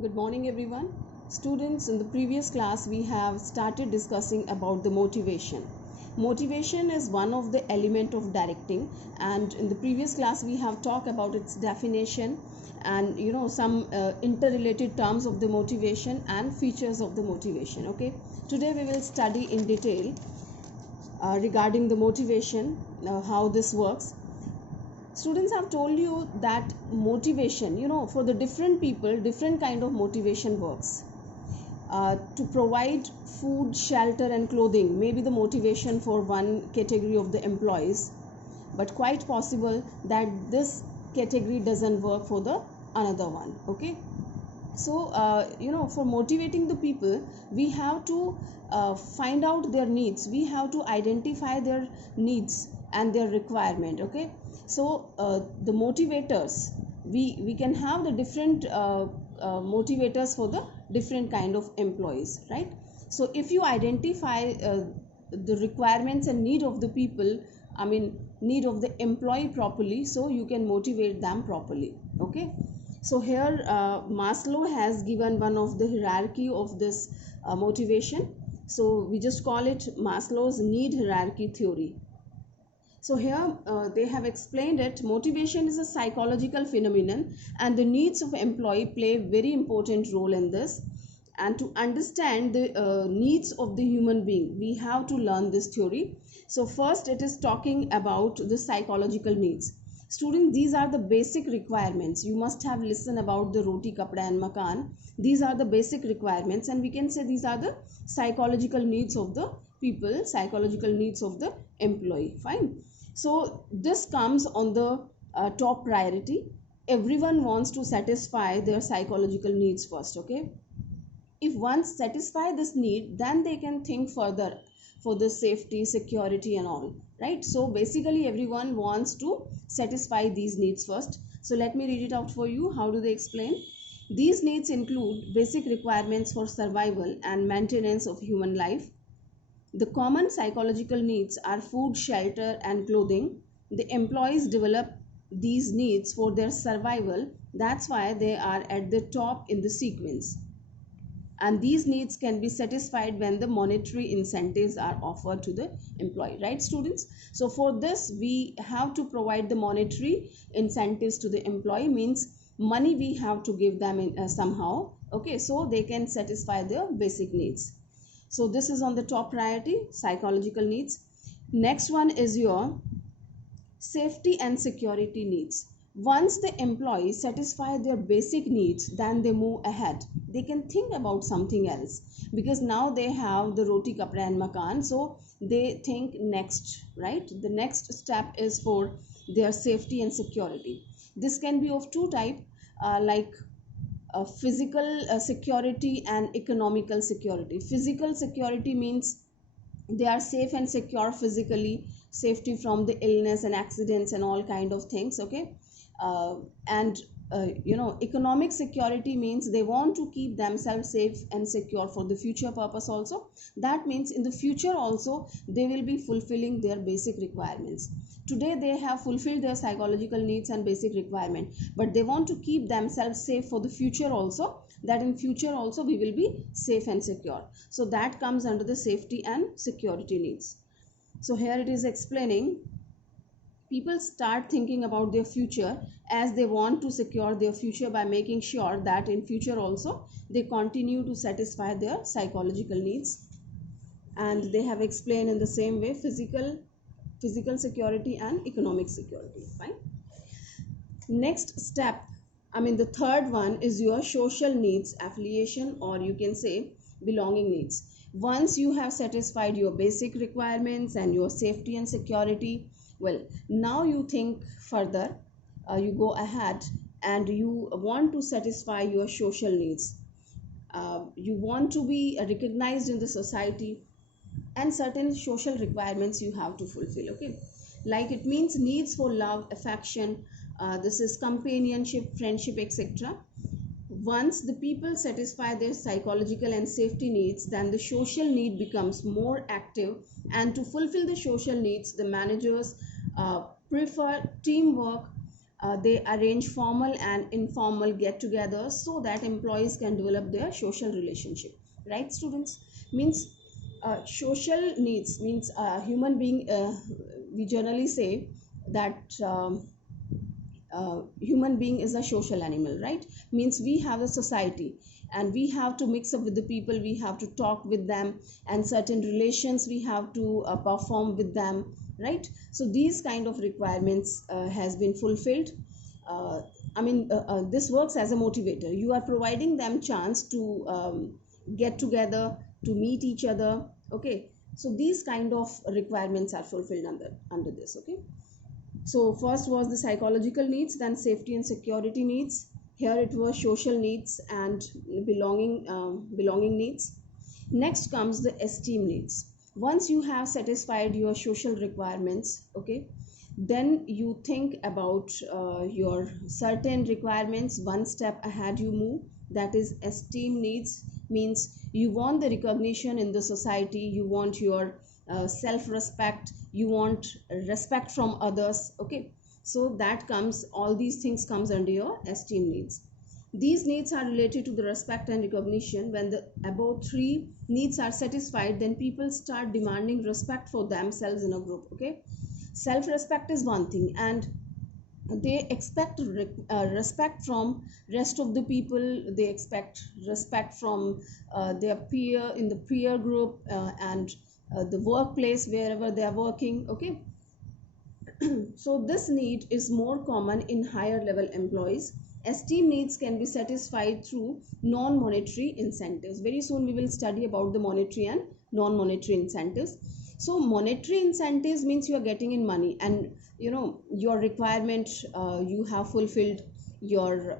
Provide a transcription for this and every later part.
Good morning everyone. Students, in the previous class we have started discussing about the motivation. Motivation is one of the element of directing, and in the previous class we have talked about its definition and some interrelated terms of the motivation and features of the motivation. Okay, today we will study in detail regarding the motivation, how this works. Students, have told you that motivation, for the different people different kind of motivation works. To provide food, shelter and clothing may be the motivation for one category of the employees, but quite possible that this category doesn't work for the another one. Okay, so for motivating the people we have to find out their needs, we have to identify their needs and their requirement. Okay, so the motivators, we can have the different motivators for the different kind of employees, right? So if you identify the requirements and need of the people, I mean need of the employee properly, so you can motivate them properly. Okay, so here Maslow has given one of the hierarchy of this motivation. So we just call it Maslow's need hierarchy theory. So here they have explained it. Motivation is a psychological phenomenon and the needs of employee play a very important role in this. And to understand the needs of the human being, we have to learn this theory. So first it is talking about the psychological needs. Students, these are the basic requirements. You must have listened about the roti, kapda and makan. These are the basic requirements, and we can say these are the psychological needs of the people, psychological needs of the employee. Fine. So this comes on the top priority. Everyone wants to satisfy their psychological needs first. Okay, if once satisfy this need, then they can think further for the safety, security and all, right? So basically everyone wants to satisfy these needs first. So let me read it out for you. How do they explain? These needs include basic requirements for survival and maintenance of human life. The common psychological needs are food, shelter and clothing. The employees develop these needs for their survival. That's why they are at the top in the sequence, and these needs can be satisfied when the monetary incentives are offered to the employee, right students? So for this we have to provide the monetary incentives to the employee, means money we have to give them in, somehow. Okay, so they can satisfy their basic needs. So this is on the top priority, psychological needs. Next one is your safety and security needs. Once the employees satisfy their basic needs, then they move ahead. They can think about something else because now they have the roti, kapda and makan. So they think next, right? The next step is for their safety and security. This can be of two type, like physical security and economical security. Physical security means they are safe and secure physically, safety from the illness and accidents and all kind of things. Okay, and economic security means they want to keep themselves safe and secure for the future purpose also. That means in the future also they will be fulfilling their basic requirements. Today they have fulfilled their psychological needs and basic requirement, but they want to keep themselves safe for the future also, that in future also we will be safe and secure. So that comes under the safety and security needs. So here it is explaining, people start thinking about their future as they want to secure their future by making sure that in future also they continue to satisfy their psychological needs. And they have explained in the same way physical security and economic security. Fine. Next step, I mean the third one is your social needs, affiliation, or you can say belonging needs. Once you have satisfied your basic requirements and your safety and security, well, now you think further, you go ahead and you want to satisfy your social needs. You want to be recognized in the society, and certain social requirements you have to fulfill. Okay, like it means needs for love, affection, this is companionship, friendship, etc. Once the people satisfy their psychological and safety needs, then the social need becomes more active, and to fulfill the social needs the managers prefer teamwork, they arrange formal and informal get-togethers so that employees can develop their social relationship. Right, students? Means social needs means human being. We generally say that human being is a social animal, right? Means we have a society and we have to mix up with the people, we have to talk with them, and certain relations we have to perform with them, right? So these kind of requirements has been fulfilled. uh, this works as a motivator. You are providing them chance to get together, to meet each other. Okay, so these kind of requirements are fulfilled under this. Okay, so first was the psychological needs, then safety and security needs. Here it was social needs and belonging needs. Next comes the esteem needs. Once you have satisfied your social requirements, okay, then you think about your certain requirements. One step ahead you move, that is esteem needs. Means you want the recognition in the society, you want your self respect, you want respect from others. Okay, so that comes, all these things comes under your esteem needs. These needs are related to the respect and recognition. When the above three needs are satisfied, then people start demanding respect for themselves in a group. Okay, self respect is one thing, and they expect respect from rest of the people. They expect respect from their peer in the peer group, and the workplace wherever they are working. Okay, so this need is more common in higher level employees. Esteem needs can be satisfied through non-monetary incentives. Very soon we will study about the monetary and non-monetary incentives. So monetary incentives means you are getting in money, and you know your requirement, you have fulfilled your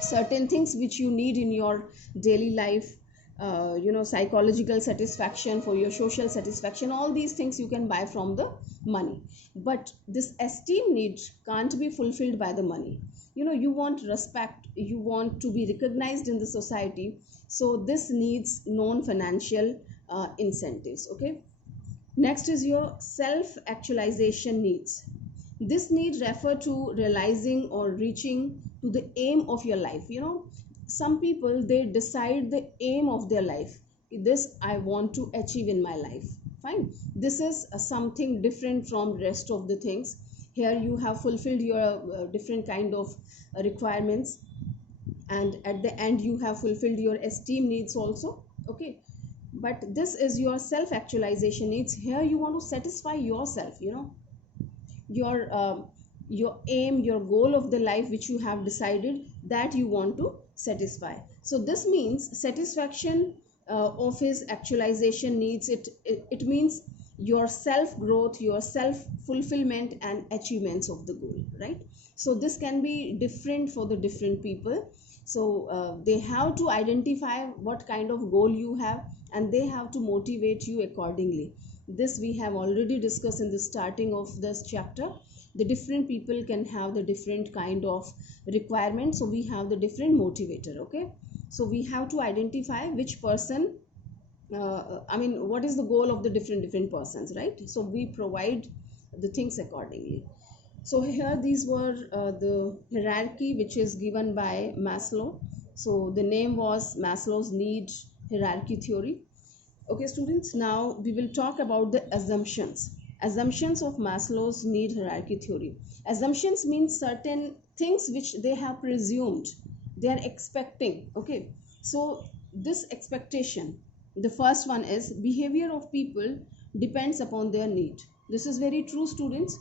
certain things which you need in your daily life. Psychological satisfaction, for your social satisfaction, all these things you can buy from the money. But this esteem need can't be fulfilled by the money. You want respect, you want to be recognized in the society, so this needs non financial incentives. Okay, next is your self actualization needs. This need refer to realizing or reaching to the aim of your life. Some people, they decide the aim of their life. This I want to achieve in my life. Fine, this is something different from rest of the things. Here you have fulfilled your different kind of requirements, and at the end you have fulfilled your esteem needs also. Okay, but this is your self actualization needs. Here you want to satisfy yourself, your aim, your goal of the life which you have decided, that you want to satisfy. So this means satisfaction of his actualization needs. It means your self growth, your self fulfillment and achievements of the goal, right? So this can be different for the different people. So they have to identify what kind of goal you have, and they have to motivate you accordingly. This we have already discussed in the starting of this chapter. The different people can have the different kind of requirements, so we have the different motivator. Okay, so we have to identify which person, what is the goal of the different persons, right? So we provide the things accordingly. So here these were the hierarchy which is given by Maslow. So the name was Maslow's need hierarchy theory. Okay, students, now we will talk about the assumptions. Assumptions of Maslow's need hierarchy theory. Assumptions mean certain things which they have presumed, they are expecting. Okay, so this expectation, the first one is behavior of people depends upon their need. This is very true, students.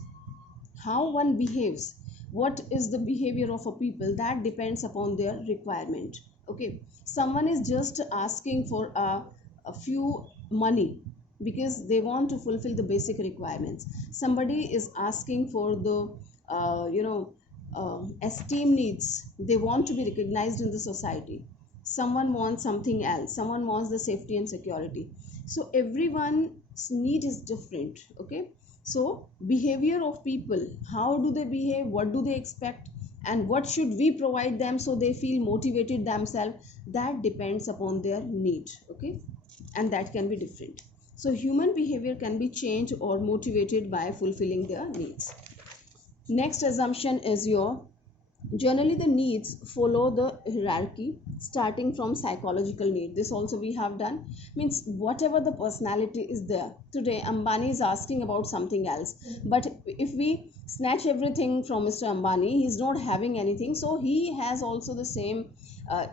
How one behaves, what is the behavior of a people, that depends upon their requirement. Okay, someone is just asking for a few money because they want to fulfill the basic requirements. Somebody is asking for the esteem needs, they want to be recognized in the society. Someone wants something else, someone wants the safety and security. So everyone's need is different. Okay, so behavior of people, how do they behave, what do they expect, and what should we provide them so they feel motivated themselves, that depends upon their need. Okay, and that can be different. So human behavior can be changed or motivated by fulfilling their needs. Next assumption is your generally the needs follow the hierarchy starting from psychological need. This also we have done. Means whatever the personality is there, today Ambani is asking about something else, but if we snatch everything from Mr. Ambani, he's not having anything, so he has also the same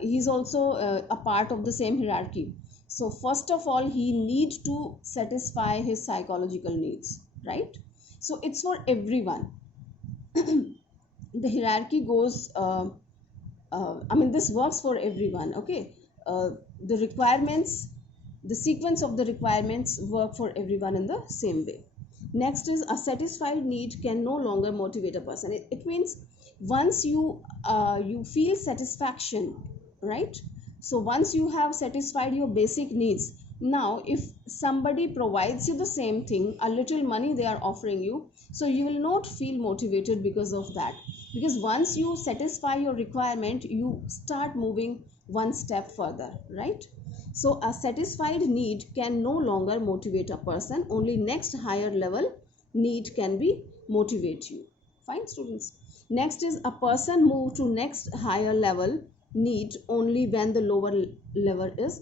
he's also a part of the same hierarchy. So first of all he need to satisfy his psychological needs, right? So it's for everyone. The hierarchy goes I mean this works for everyone, okay? The requirements, the sequence of the requirements work for everyone in the same way. Next is a satisfied need can no longer motivate a person. It means once you feel satisfaction, right? So once you have satisfied your basic needs, now if somebody provides you the same thing, a little money they are offering you, so you will not feel motivated because of that, because once you satisfy your requirement you start moving one step further, right? So a satisfied need can no longer motivate a person, only next higher level need can be motivate you. Fine students. Next is a person move to next higher level need only when the lower level is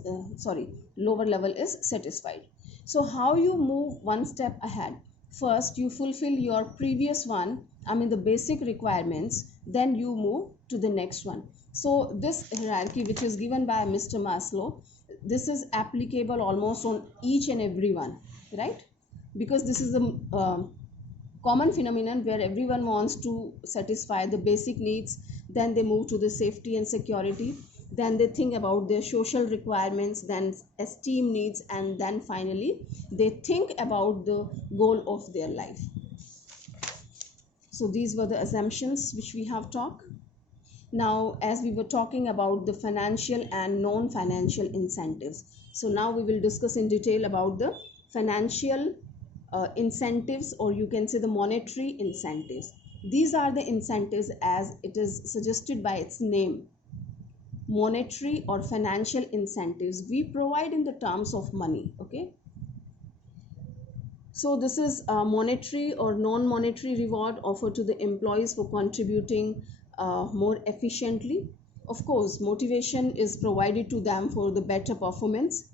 satisfied. So how you move one step ahead? First you fulfill your previous one, I mean the basic requirements, then you move to the next one. So this hierarchy which is given by Mr. Maslow, this is applicable almost on each and every one, right? Because this is the common phenomenon where everyone wants to satisfy the basic needs, then they move to the safety and security, then they think about their social requirements, then esteem needs, and then finally they think about the goal of their life. So these were the assumptions which we have talked. Now as we were talking about the financial and non-financial incentives, so now we will discuss in detail about the financial incentives, or you can say the monetary incentives. These are the incentives as it is suggested by its name, monetary or financial incentives we provide in the terms of money, okay? So this is a monetary or non-monetary reward offered to the employees for contributing more efficiently. Of course motivation is provided to them for the better performance.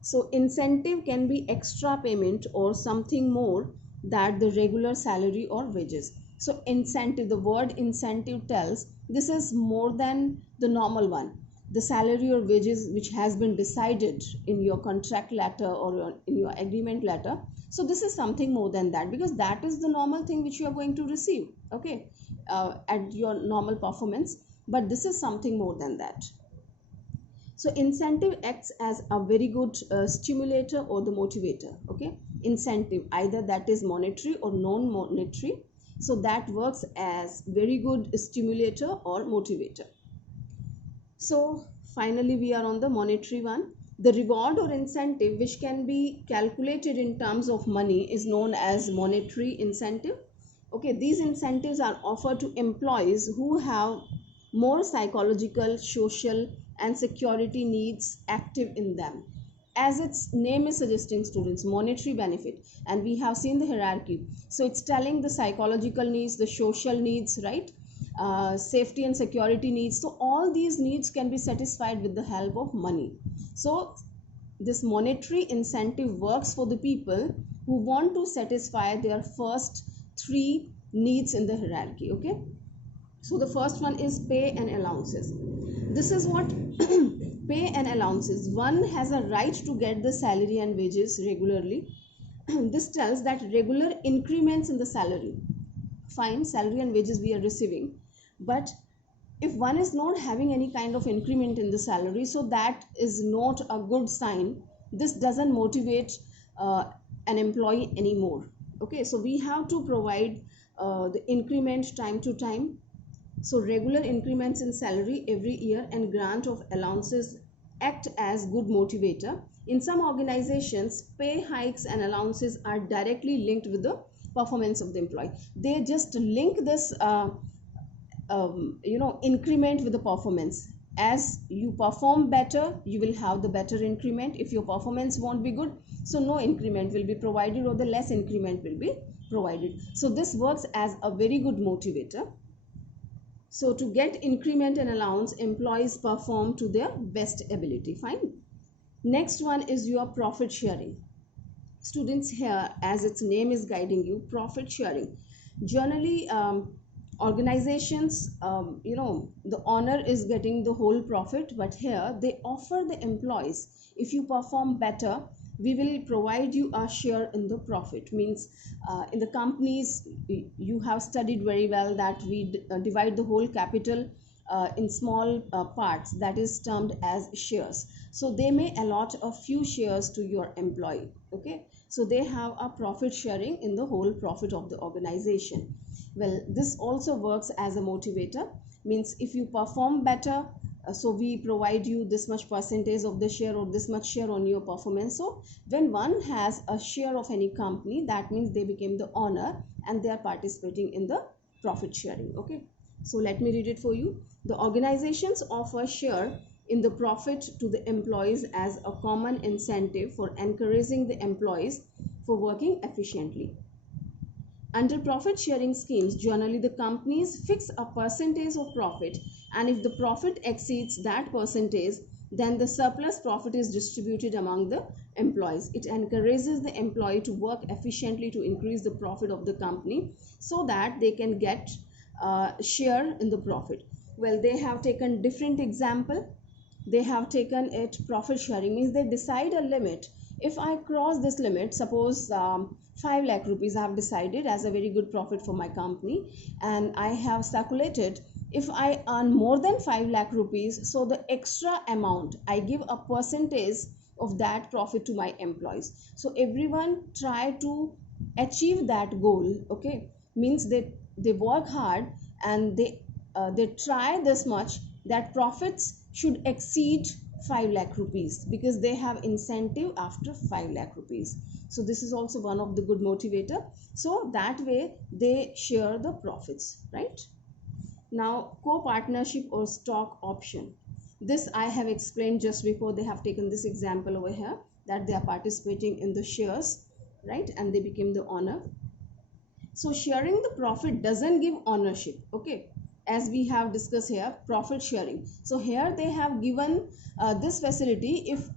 So incentive can be extra payment or something more than the regular salary or wages. So incentive, the word incentive tells this is more than the normal one, the salary or wages which has been decided in your contract letter or in your agreement letter. So this is something more than that, because that is the normal thing which you are going to receive, okay, at your normal performance, but this is something more than that. So incentive acts as a very good stimulator or the motivator, okay? Incentive, either that is monetary or non-monetary, so that works as very good stimulator or motivator. So finally we are on the monetary one. The reward or incentive which can be calculated in terms of money is known as monetary incentive, okay? These incentives are offered to employees who have more psychological, social and security needs active in them. As its name is suggesting students, monetary benefit, and we have seen the hierarchy, so it's telling the psychological needs, the social needs, right? Safety and security needs, so all these needs can be satisfied with the help of money. So this monetary incentive works for the people who want to satisfy their first three needs in the hierarchy, okay? So the first one is pay and allowances. This is what pay and allowances. One has a right to get the salary and wages regularly. This tells that regular increments in the salary. Fine, salary and wages we are receiving, but if one is not having any kind of increment in the salary, so that is not a good sign. This doesn't motivate an employee anymore, okay? So we have to provide the increment time to time. So regular increments in salary every year and grant of allowances act as good motivator. In some organizations, pay hikes and allowances are directly linked with the performance of the employee. They just link this increment with the performance. As you perform better, you will have the better increment. If your performance won't be good, so no increment will be provided or the less increment will be provided. So this works as a very good motivator. So to get increment and allowance, employees perform to their best ability. Fine. Next one is your profit sharing. Students, here, as its name is guiding you, profit sharing. Generally, organizations, the owner is getting the whole profit, but here they offer the employees, if you perform better, we will provide you a share in the profit. Means in the companies, you have studied very well that we divide the whole capital in small parts, that is termed as shares. So they may allot a few shares to your employee. Okay, so they have a profit sharing in the whole profit of the organization. Well, this also works as a motivator. Means if you perform better, so we provide you this much percentage of the share or this much share on your performance. So when one has a share of any company, that means they became the owner and they are participating in the profit sharing. Okay, so let me read it for you. The organizations offer share in the profit to the employees as a common incentive for encouraging the employees for working efficiently. Under profit sharing schemes, generally the companies fix a percentage of profit, and if the profit exceeds that percentage, then the surplus profit is distributed among the employees. It encourages the employee to work efficiently to increase the profit of the company so that they can get share in the profit. Well, they have taken different example. They have taken it profit sharing, means they decide a limit. If I cross this limit, suppose 5 lakh rupees I have decided as a very good profit for my company, and I have calculated if I earn more than 5 lakh rupees, so the extra amount I give a percentage of that profit to my employees. So everyone try to achieve that goal. Okay, means they work hard and they try this much that profits should exceed 5 lakh rupees, because they have incentive after 5 lakh rupees. So this is also one of the good motivator. So that way they share the profits, right? Now, co-partnership or stock option. This I have explained just before. They have taken this example over here, that they are participating in the shares, right? And they became the owner. So sharing the profit doesn't give ownership. Okay, as we have discussed here, profit sharing. So here they have given this facility. If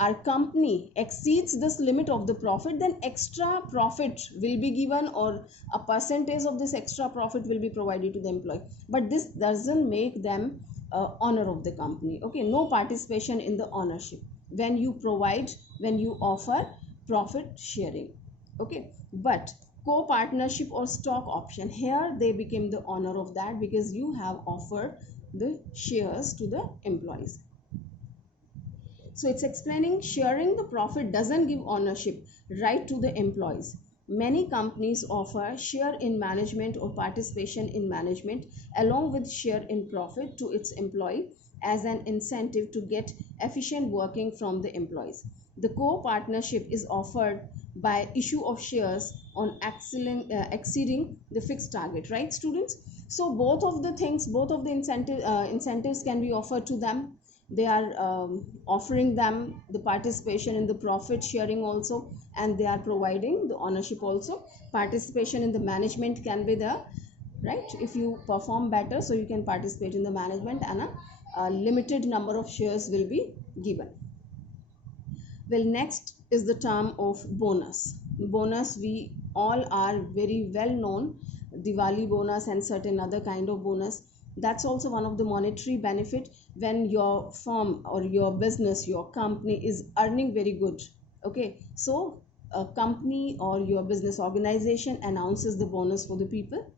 our company exceeds this limit of the profit, then extra profit will be given, or a percentage of this extra profit will be provided to the employee. But this doesn't make them owner of the company. Okay, no participation in the ownership when you provide, when you offer profit sharing. Okay, but co-partnership or stock option, here they became the owner of that, because you have offered the shares to the employees. So it's explaining sharing the profit doesn't give ownership right to the employees. Many companies offer share in management or participation in management along with share in profit to its employee as an incentive to get efficient working from the employees. The co-partnership is offered by issue of shares on exceeding the fixed target, right, students? So both of the things, both of the incentives can be offered to them. They are offering them the participation in the profit sharing also, and they are providing the ownership also. Participation in the management can be there, right? If you perform better, so you can participate in the management, and a limited number of shares will be given. Well, next is the term of bonus. Bonus, we all are very well known, Diwali bonus and certain other kind of bonus. That's also one of the monetary benefit when your firm or your business, your company is earning very good. Okay, so a company or your business organization announces the bonus for the people.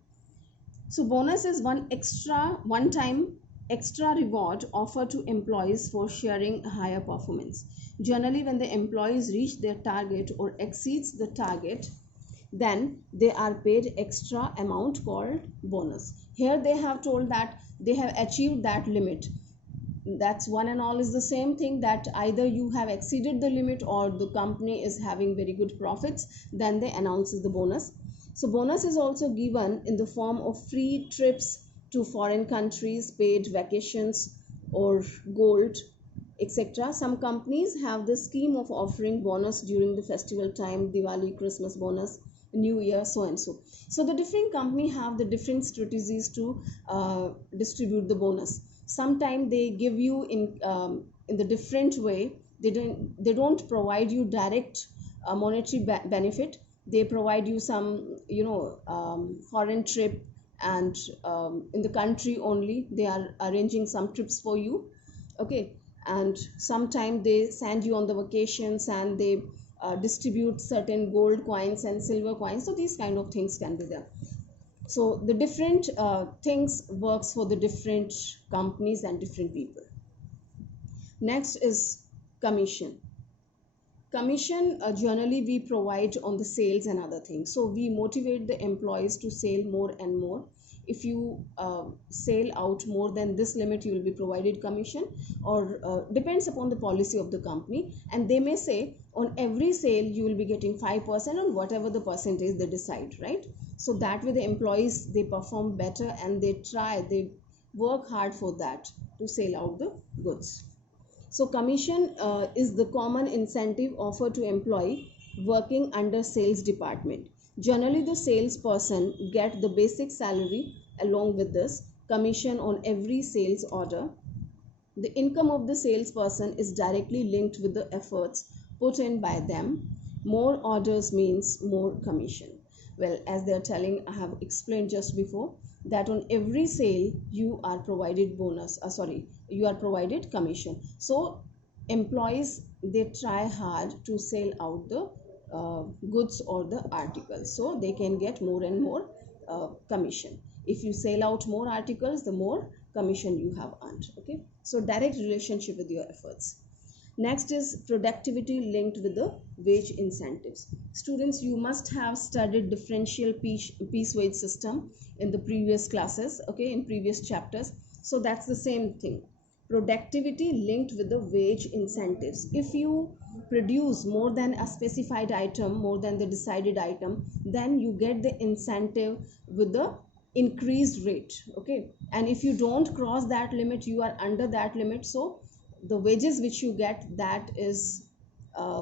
So bonus is one time extra reward offered to employees for sharing higher performance. Generally, when the employees reach their target or exceeds the target, then they are paid extra amount called bonus. Here they have told that they have achieved that limit. That's one and all is the same thing, that either you have exceeded the limit or the company is having very good profits, then they announces the bonus. So bonus is also given in the form of free trips to foreign countries, paid vacations, or gold, etc. Some companies have the scheme of offering bonus during the festival time, Diwali, Christmas bonus, new year, so and so. So the different company have the different strategies to distribute the bonus. Sometimes they give you in the different way. They don't provide you direct monetary benefit. They provide you some, foreign trip, and in the country only they are arranging some trips for you. Okay. And sometimes they send you on the vacations, and they distribute certain gold coins and silver coins. So these kind of things can be there. So the different things works for the different companies and different people. Next is commission. Commission generally we provide on the sales and other things. So we motivate the employees to sell more and more. If you sell out more than this limit, you will be provided commission, or depends upon the policy of the company. And they may say on every sale you will be getting 5% on whatever the percentage they decide, right? So that way the employees, they perform better, and they work hard for that to sell out the goods. So commission is the common incentive offered to employee working under sales department. Generally, the salesperson get the basic salary along with this commission on every sales order. The income of the salesperson is directly linked with the efforts put in by them. More orders means more commission. Well, as they are telling, I have explained just before that on every sale you are provided you are provided commission. So employees, they try hard to sell out the goods or the articles, so they can get more and more commission. If you sell out more articles, the more commission you have earned. Okay, so direct relationship with your efforts. Next is productivity linked with the wage incentives. Students, you must have studied differential piece wage system in the previous classes, okay, in previous chapters. So that's the same thing. Productivity linked with the wage incentives. If you produce more than a specified item, more than the decided item, then you get the incentive with the increased rate. Okay, and if you don't cross that limit, you are under that limit, so the wages which you get, that is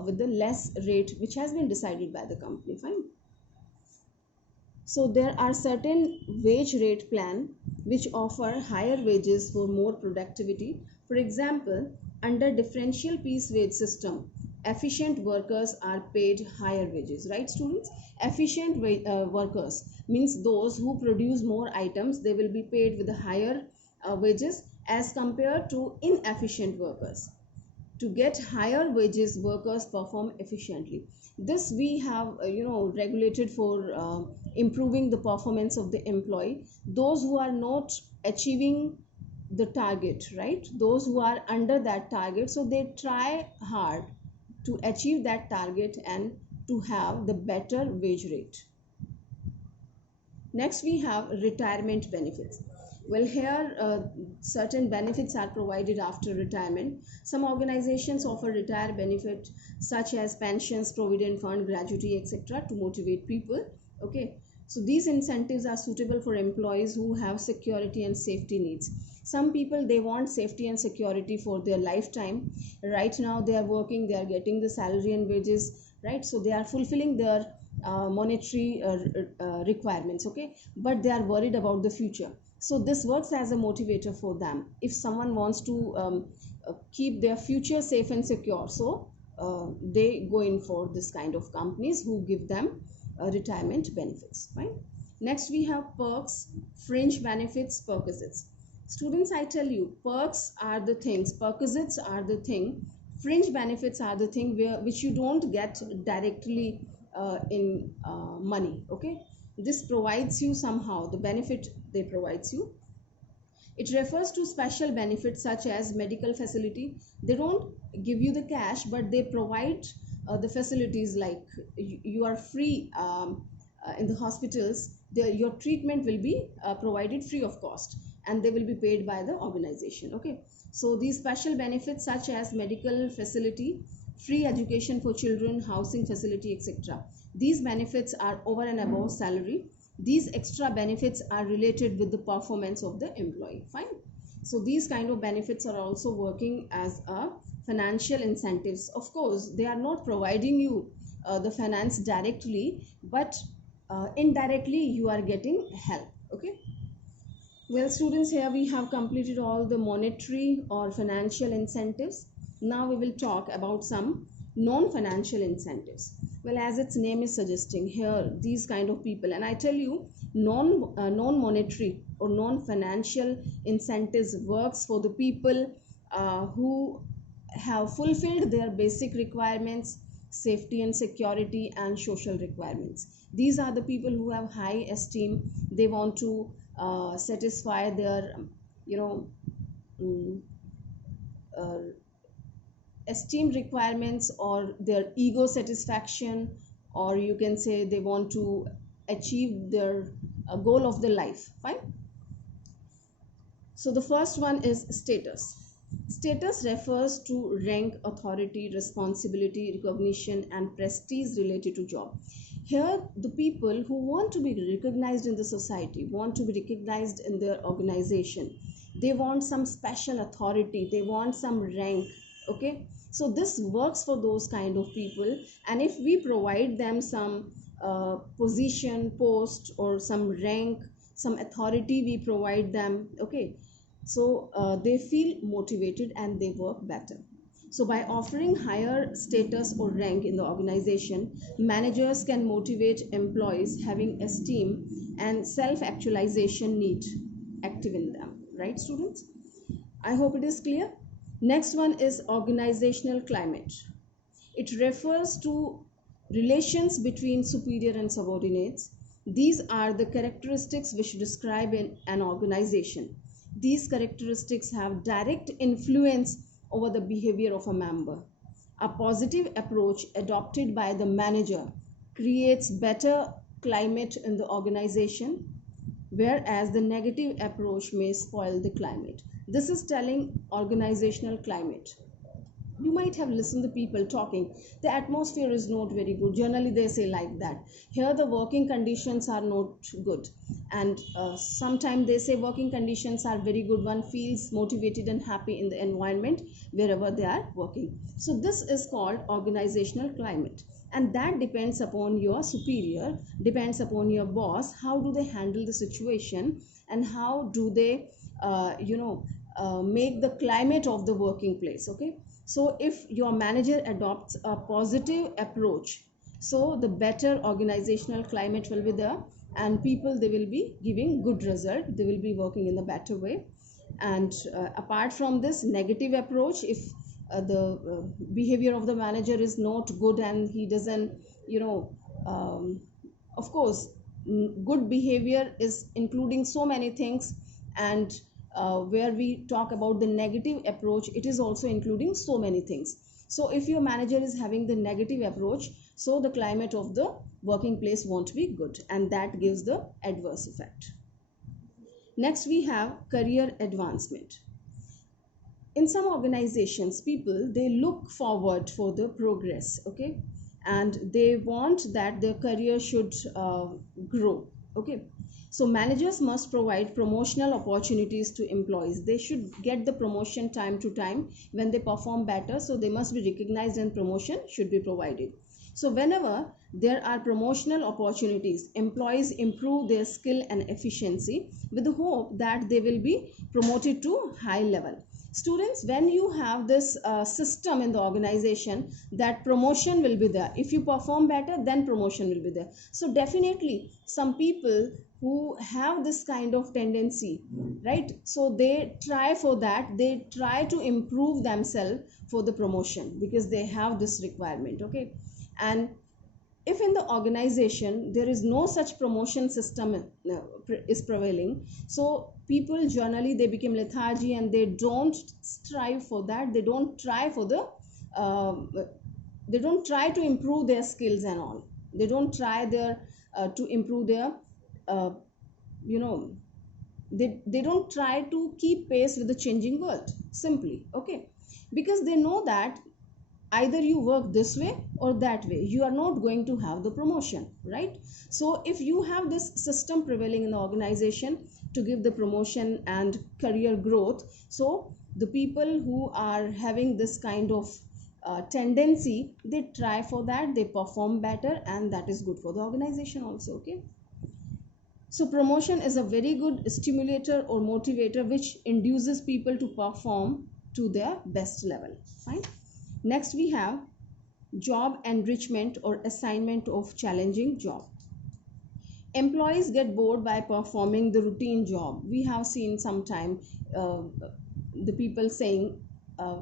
with the less rate which has been decided by the company. Fine. So there are certain wage rate plan which offer higher wages for more productivity. For example, under differential piece wage system, efficient workers are paid higher wages, right students? Efficient workers means those who produce more items, they will be paid with higher wages as compared to inefficient workers. To get higher wages, workers perform efficiently. This we have regulated for improving the performance of the employee. Those who are not achieving the target, right, those who are under that target, so they try hard to achieve that target and to have the better wage rate. Next we have retirement benefits. Well, here certain benefits are provided after retirement. Some organizations offer retire benefit such as pensions, provident fund, gratuity, etc. to motivate people. Okay, so these incentives are suitable for employees who have security and safety needs. Some people, they want safety and security for their lifetime. Right now they are working, they are getting the salary and wages, right? So they are fulfilling their monetary requirements. Okay, but they are worried about the future. So this works as a motivator for them. If someone wants to keep their future safe and secure, so they go in for this kind of companies who give them retirement benefits. Right? Next we have perks, fringe benefits, perquisites. Students, I tell you, perks are the things, perquisites are the thing, fringe benefits are the thing which you don't get directly in money. Okay, this provides you somehow the benefit they provides you. It refers to special benefits such as medical facility. They don't give you the cash, but they provide the facilities, like you are free in the hospitals. Your treatment will be provided free of cost, and they will be paid by the organization. Okay, so these special benefits such as medical facility, free education for children, housing facility, etc. These benefits are over and above salary. These extra benefits are related with the performance of the employee. Fine. So these kind of benefits are also working as a financial incentives. Of course, they are not providing you the finance directly, but indirectly you are getting help. Okay. Well, students, here we have completed all the monetary or financial incentives. Now we will talk about some non-financial incentives. Well, as its name is suggesting, here these kind of people, and I tell you, non-monetary or non-financial incentives works for the people who have fulfilled their basic requirements, safety and security, and social requirements. These are the people who have high esteem. They want to satisfy their you know mm, uh, esteem requirements, or their ego satisfaction, or you can say they want to achieve their goal of the life. Fine. So the first one is status. Status refers to rank, authority, responsibility, recognition, and prestige related to job. Here, the people who want to be recognized in the society, want to be recognized in their organization, they want some special authority, they want some rank. Okay, so this works for those kind of people, and if we provide them some position, post, or some rank, some authority we provide them, okay, so they feel motivated and they work better. So by offering higher status or rank in the organization, managers can motivate employees having esteem and self actualization need active in them, right students? I hope it is clear. Next one is organizational climate. It refers to relations between superior and subordinates. These are the characteristics which describe an organization. These characteristics have direct influence over the behavior of a member. A positive approach adopted by the manager creates better climate in the organization, whereas the negative approach may spoil the climate. This is telling organizational climate. You might have listened to people talking, the atmosphere is not very good. Generally they say like that. Here the working conditions are not good, and sometimes they say working conditions are very good. One feels motivated and happy in the environment wherever they are working. So this is called organizational climate, and that depends upon your superior, depends upon your boss, how do they handle the situation, and how do they make the climate of the working place. Okay, so if your manager adopts a positive approach, so the better organizational climate will be there, and people, they will be giving good result, they will be working in a better way. And apart from this negative approach, if the behavior of the manager is not good and he doesn't, of course, good behavior is including so many things, and where we talk about the negative approach, it is also including so many things. So if your manager is having the negative approach, so the climate of the working place won't be good, and that gives the adverse effect. Next we have career advancement. In some organizations, people, they look forward for the progress. Okay, and they want that their career should grow. Okay, so managers must provide promotional opportunities to employees. They should get the promotion time to time when they perform better, so they must be recognized and promotion should be provided. So whenever there are promotional opportunities, employees improve their skill and efficiency with the hope that they will be promoted to high level. Students, when you have this system in the organization, that promotion will be there. If you perform better, then promotion will be there. So definitely some people who have this kind of tendency, right, so they try for that, they try to improve themselves for the promotion because they have this requirement. Okay, and if in the organization there is no such promotion system is prevailing, so people generally, they become lethargy and they don't strive for that, they don't try for the uh, they don't try to improve their skills and all, they don't try their to improve their uh, you know they don't try to keep pace with the changing world simply. Okay, because they know that either you work this way or that way, you are not going to have the promotion, right? So if you have this system prevailing in the organization to give the promotion and career growth, so the people who are having this kind of tendency, they try for that, they perform better, and that is good for the organization also. Okay, so promotion is a very good stimulator or motivator which induces people to perform to their best level. Fine. Next we have job enrichment or assignment of challenging job. Employees get bored by performing the routine job. We have seen sometime the people saying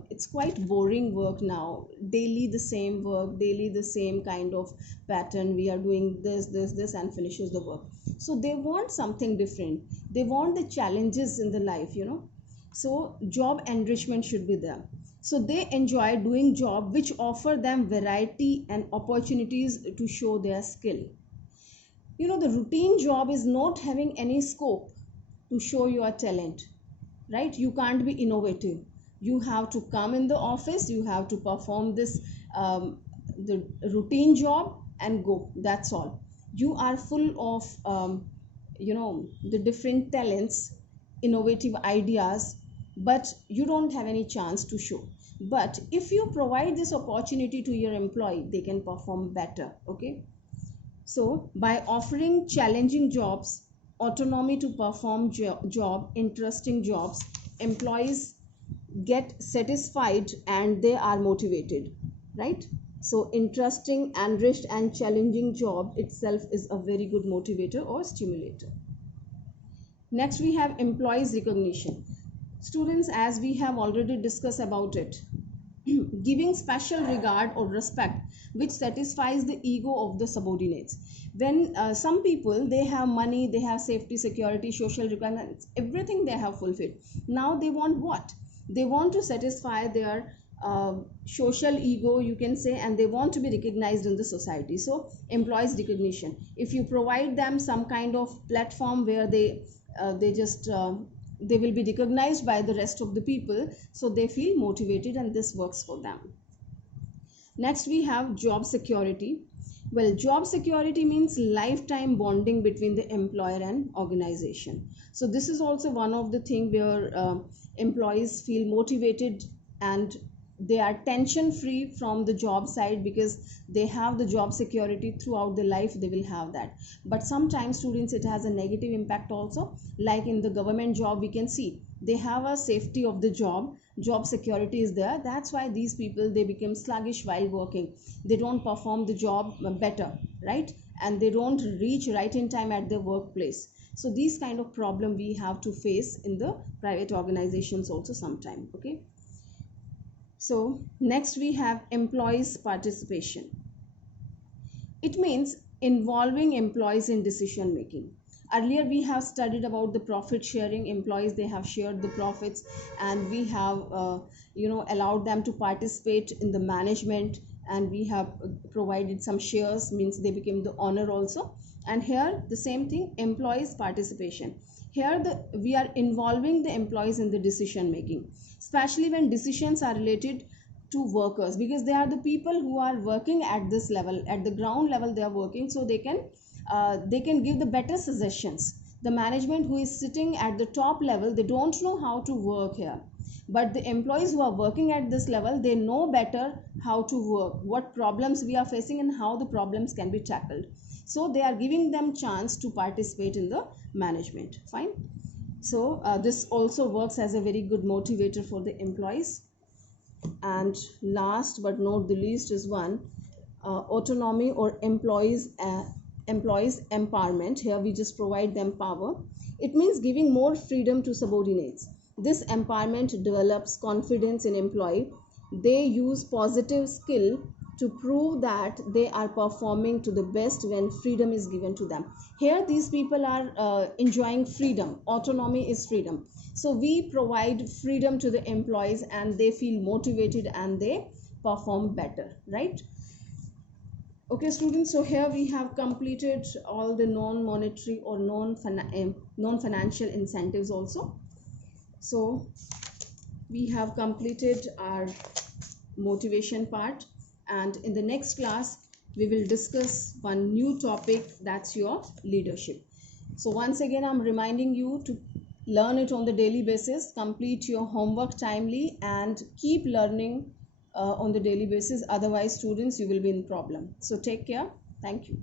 it's quite boring work now, daily the same work, daily the same kind of pattern, we are doing this and finishes the work. So they want something different, they want the challenges in the life, you know. So job enrichment should be there, so they enjoy doing job which offer them variety and opportunities to show their skill. You know, the routine job is not having any scope to show your talent, right? You can't be innovative, you have to come in the office, you have to perform this the routine job and go, that's all. You are full of you know, the different talents, innovative ideas, but you don't have any chance to show. But if you provide this opportunity to your employee, they can perform better. Okay, so by offering challenging jobs, autonomy to perform job, interesting jobs, employees get satisfied and they are motivated, right? So interesting, enriched and challenging job itself is a very good motivator or stimulator. Next we have employees recognition. Students, as we have already discussed about it, giving special regard or respect which satisfies the ego of the subordinates. When some people, they have money, they have safety, security, social requirements, everything they have fulfilled, now they want what? They want to satisfy their social ego, you can say, and they want to be recognized in the society. So employees recognition, if you provide them some kind of platform where they just they will be recognized by the rest of the people, so they feel motivated and this works for them. Next we have job security. Well, job security means lifetime bonding between the employer and organization. So this is also one of the thing where employees feel motivated and they are tension free from the job side, because they have the job security throughout the life, they will have that. But sometimes students, it has a negative impact also, like in the government job we can see they have a safety of the job security is there, that's why these people, they become sluggish while working, they don't perform the job better, right? And they don't reach right in time at their workplace. So these kind of problem we have to face in the private organizations also sometime. Okay, so next we have employees participation. It means involving employees in decision making. Earlier we have studied about the profit sharing. Employees, they have shared the profits, and we have you know, allowed them to participate in the management, and we have provided some shares, means they became the owner also. And here the same thing, employees participation. Here we are involving the employees in the decision making, especially when decisions are related to workers, because they are the people who are working at this level, at the ground level they are working, so they can give the better suggestions. The management who is sitting at the top level, they don't know how to work here, but the employees who are working at this level, they know better how to work, what problems we are facing and how the problems can be tackled. So they are giving them chance to participate in the management. Fine. So this also works as a very good motivator for the employees. And last but not the least is one, autonomy or employees empowerment. Here we just provide them power. It means giving more freedom to subordinates. This empowerment develops confidence in employee. They use positive skill to prove that they are performing to the best when freedom is given to them. Here these people are enjoying freedom. Autonomy is freedom. So we provide freedom to the employees and they feel motivated and they perform better, right? Okay students, so here we have completed all the non-monetary or non-financial incentives also. So we have completed our motivation part, and in the next class we will discuss one new topic, that's your leadership. So once again I'm reminding you to learn it on the daily basis, complete your homework timely and keep learning on the daily basis. Otherwise students, you will be in problem. So take care. Thank you.